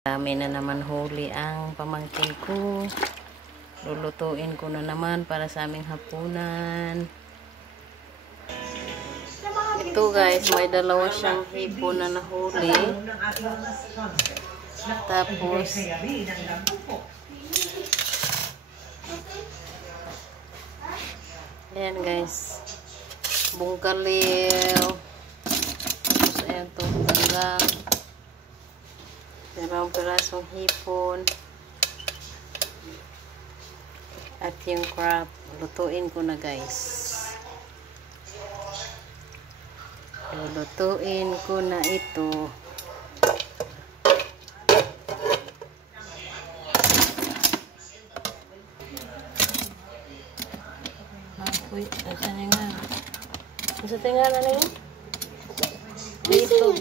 Dami na naman huli ang pamangkin ko. Lulutuin ko na naman para sa aming hapunan. Ito guys, may dalawa siyang hipon na nahuli. Tapos ayan guys, bungkaliw. Tapos ayan itong tanggang. Dalawang pirasong hipon. At yung crab. Lutuin ko na guys. Lutuin ko na ito. Uy, asan na nga? Gusto tingnan na yun? Litob.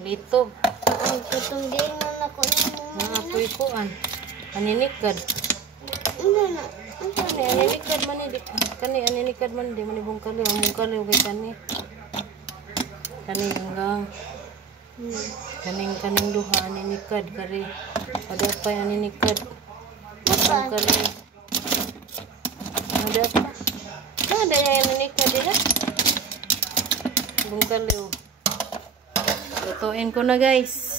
Litob. Ay, tutong din na ako yung Nangapoy ko an. Aninikad. ano na? Kani aninikad man di. Kani aninikad man di man bungkaliw. Bungkaliw kay kani. Kani hanggang kaning duha aninikad kari. Ada pa aninikad. Bungkaliw. Ada pa. Ada yang aninikad dila. Bungkaliw. Lutuin ko na guys.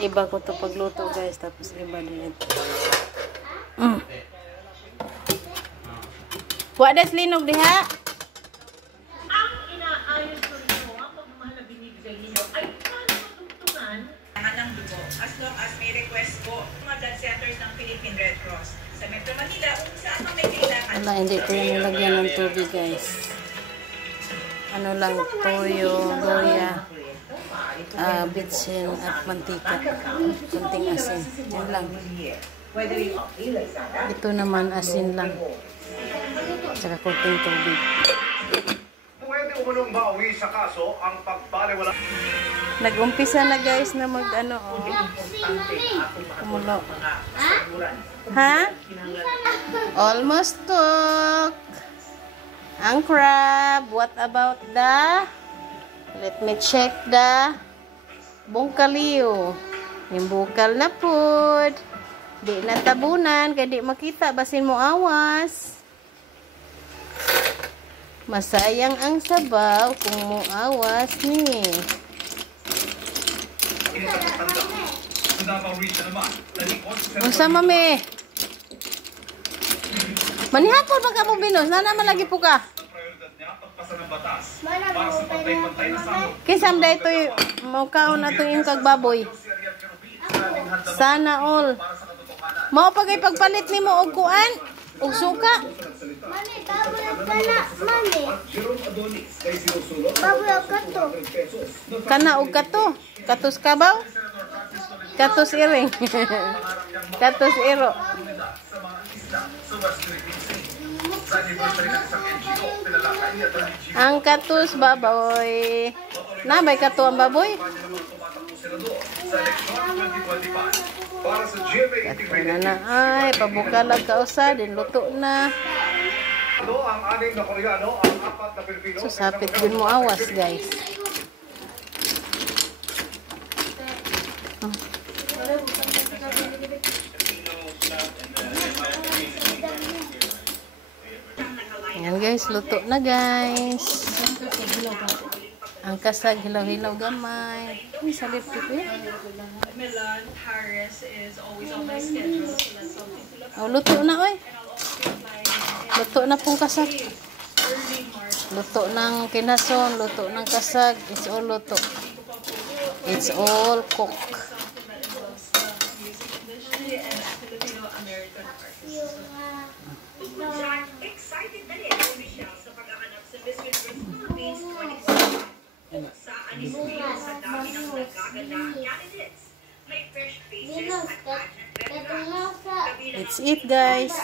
Iba ko to pagluto guys, tapos iba din ito. Wadas linog diha. Ang inaayon ko rin mo ang pagmamahal na binibigay ninyo ay paano matungtungan ng dugo as long as may request po mga blood centers ng Philippine Red Cross sa Metro Manila kung saan may kailangan. Wala, hindi ko yan nilagyan ng tubig guys. Ano lang, toyo, loya, bitsin at mantika. Kunting asin. Yan lang. Ito naman asin lang. Saka kunting tubig. Pwede umunong mauwi sa kaso ang pagbaliwala. Nag-umpisa na guys na mag ano. Kumulo. Ha? Almost took. Ang crab. What about the? Let me check the bungkaliw. Yung bukal na food. Di natabunan. Kaya di makita. Basin mo awas. Masayang ang sabaw kung mo awas ni. Unsa mami? Manihapon ba ka mo binos? Nana man lagi po ka? Kisam da ito mau kaon na itong yung kagbaboy. Sana all. Mao pagay pagpalit ni mo og kuan? Og suka? Mami, baboy ang kana, mami. Baboy ang kato. Kana og kato? Katos kabaw? Katos iring. Katos iro. Ang katos baboy. Nabay kato ang baboy? Kato na ay, pabukalag ka usa, din luto na. Ang anim na Koreano, ang apat na Pilipino. Susapit din mo awas guys. Ayan guys, luto na guys. Ang kasag hilaw-hilaw gamay. Ay, salip ko eh. Milan, Paris is always on my schedule, so that's something to look Oh, luto na oy. Luto na pong kasag. early March. Luto ng kinason, luto ng kasag. It's all luto. It's all cooked. Music industry and Filipino American artists. Jack dami ng nagagandang candidates. May fresh faces Dinos, at pageant katong veterans. nasa Kabilang That's ang it, guys.